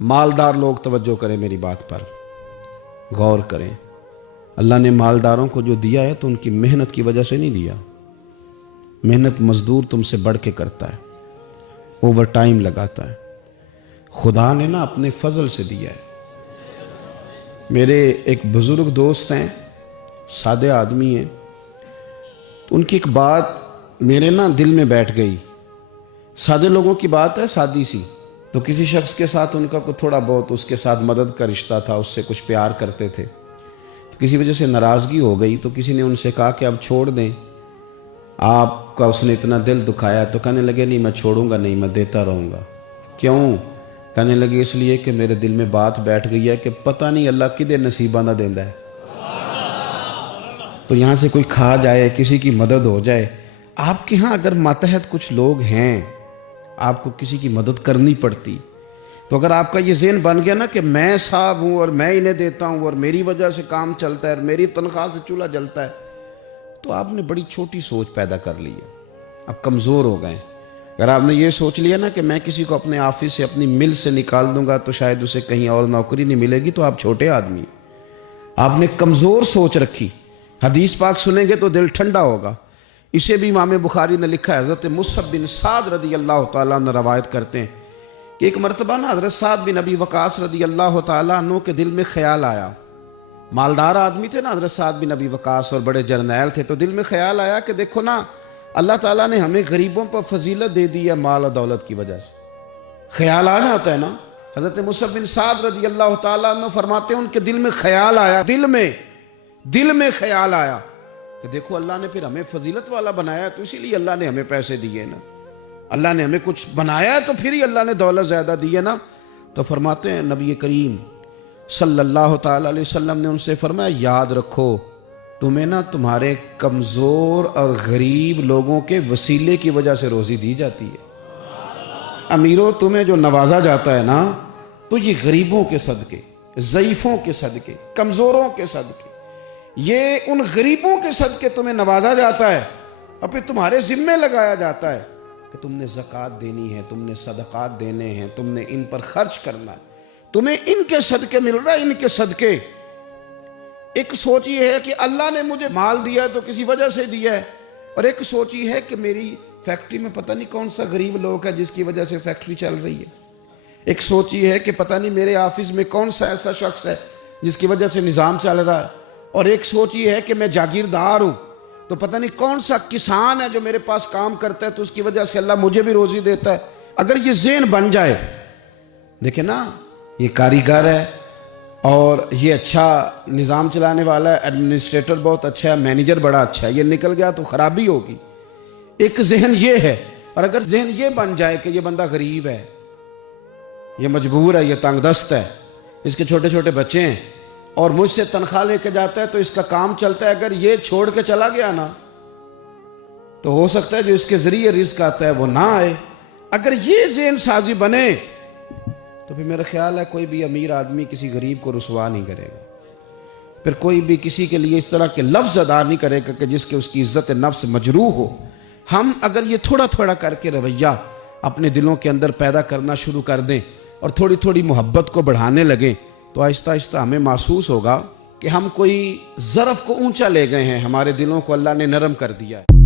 मालदार लोग तवज्जो करें, मेरी बात पर गौर करें। अल्लाह ने मालदारों को जो दिया है तो उनकी मेहनत की वजह से नहीं दिया। मेहनत मजदूर तुमसे बढ़ के करता है, ओवर टाइम लगाता है। खुदा ने ना अपने फजल से दिया है। मेरे एक बुजुर्ग दोस्त हैं, सादे आदमी हैं, तो उनकी एक बात मेरे ना दिल में बैठ गई। सादे लोगों की बात है, सादी सी। तो किसी शख्स के साथ उनका कुछ थोड़ा बहुत उसके साथ मदद का रिश्ता था, उससे कुछ प्यार करते थे। तो किसी वजह से नाराज़गी हो गई, तो किसी ने उनसे कहा कि अब छोड़ दें, आपका उसने इतना दिल दुखाया। तो कहने लगे नहीं, मैं छोड़ूंगा नहीं, मैं देता रहूँगा। क्यों? कहने लगे इसलिए कि मेरे दिल में बात बैठ गई है कि पता नहीं अल्लाह किदे नसीबा ना देंदा है। तो यहाँ से कोई खा जाए, किसी की मदद हो जाए। आपके यहाँ अगर मातहत कुछ लोग हैं, आपको किसी की मदद करनी पड़ती, तो अगर आपका ये ज़हन बन गया ना कि मैं साहब हूँ और मैं इन्हें देता हूँ और मेरी वजह से काम चलता है और मेरी तनख्वाह से चूल्हा जलता है, तो आपने बड़ी छोटी सोच पैदा कर ली है। आप कमज़ोर हो गए। अगर आपने ये सोच लिया ना कि मैं किसी को अपने ऑफिस से, अपनी मिल से निकाल दूंगा तो शायद उसे कहीं और नौकरी नहीं मिलेगी, तो आप छोटे आदमी। आपने कमज़ोर सोच रखी। हदीस पाक सुनेंगे तो दिल ठंडा होगा। इसे भी इमाम बुखारी ने लिखा है। हज़रत मुसअब बिन साद रदी अल्लाह तआला अन्हु रवायत करते हैं कि एक मरतबा ना हज़रत साद बिन अबी वक़ास रदी अल्लाह तआला अन्हु के दिल में ख्याल आया। मालदार आदमी थे ना हज़रत साद बिन अबी वक़ास, और बड़े जर्नैल थे। तो दिल में ख्याल आया कि देखो ना, अल्लाह ताला ने हमें गरीबों पर फजीलत दे दी है माल और दौलत की वजह से। ख्याल आ जाता है ना। हज़रत मुसअब बिन साद रदी अल्लाह तआला अन्हु फरमाते हैं उनके दिल में ख्याल आया, दिल में ख्याल आया कि देखो अल्लाह ने फिर हमें फजीलत वाला बनाया, तो इसीलिए अल्लाह ने हमें पैसे दिए ना। अल्लाह ने हमें कुछ बनाया है तो फिर ही अल्लाह ने दौलत ज़्यादा दी है ना। तो फरमाते हैं नबी करीम सल्लल्लाहु ताला अलैहि वसल्लम ने उनसे फरमाया, याद रखो तुम्हें ना तुम्हारे कमज़ोर और गरीब लोगों के वसीले की वजह से रोज़ी दी जाती है। अमीरों, तुम्हें जो नवाजा जाता है ना, तो ये गरीबों के सदके, ज़ईफ़ों के सदके, कमज़ोरों के सदके, ये उन गरीबों के सदके तुम्हें नवाजा जाता है और फिर तुम्हारे जिम्मे लगाया जाता है कि तुमने ज़कात देनी है, तुमने सदक़ात देने हैं, तुमने इन पर खर्च करना है, तुम्हें इनके सदके मिल रहा है, इनके सदके। एक सोच ये है कि अल्लाह ने मुझे माल दिया है तो किसी वजह से दिया है, और एक सोच ये है कि मेरी फैक्ट्री में पता नहीं कौन सा गरीब लोग है जिसकी वजह से फैक्ट्री चल रही है। एक सोच ये है कि पता नहीं मेरे ऑफिस में कौन सा ऐसा शख्स है जिसकी वजह से निज़ाम चल रहा है। और एक सोच ये है कि मैं जागीरदार हूँ, तो पता नहीं कौन सा किसान है जो मेरे पास काम करता है, तो उसकी वजह से अल्लाह मुझे भी रोज़ी देता है। अगर ये ज़हन बन जाए, देखे ना, ये कारीगर है और ये अच्छा निज़ाम चलाने वाला है, एडमिनिस्ट्रेटर बहुत अच्छा है, मैनेजर बड़ा अच्छा है, ये निकल गया तो ख़राबी होगी। एक जहन ये है। और अगर जहन ये बन जाए कि ये बंदा गरीब है, ये मजबूर है, ये तंगदस्त है, इसके छोटे छोटे बच्चे हैं और मुझसे तनख्वाह लेके जाता है तो इसका काम चलता है, अगर ये छोड़ के चला गया ना, तो हो सकता है जो इसके ज़रिए रिज़्क़ आता है वो ना आए। अगर ये ज़हन साजी बने तो फिर मेरा ख्याल है कोई भी अमीर आदमी किसी गरीब को रुसवा नहीं करेगा। फिर कोई भी किसी के लिए इस तरह के लफ्ज़ अदा नहीं करेगा कि जिसके उसकी इज़्ज़त नफ्स मजरूह हो। हम अगर ये थोड़ा थोड़ा करके रवैया अपने दिलों के अंदर पैदा करना शुरू कर दें और थोड़ी थोड़ी मोहब्बत को बढ़ाने लगें, तो आहिस्ता आहिस्ता हमें महसूस होगा कि हम कोई ज़रफ़ को ऊंचा ले गए हैं, हमारे दिलों को अल्लाह ने नरम कर दिया है।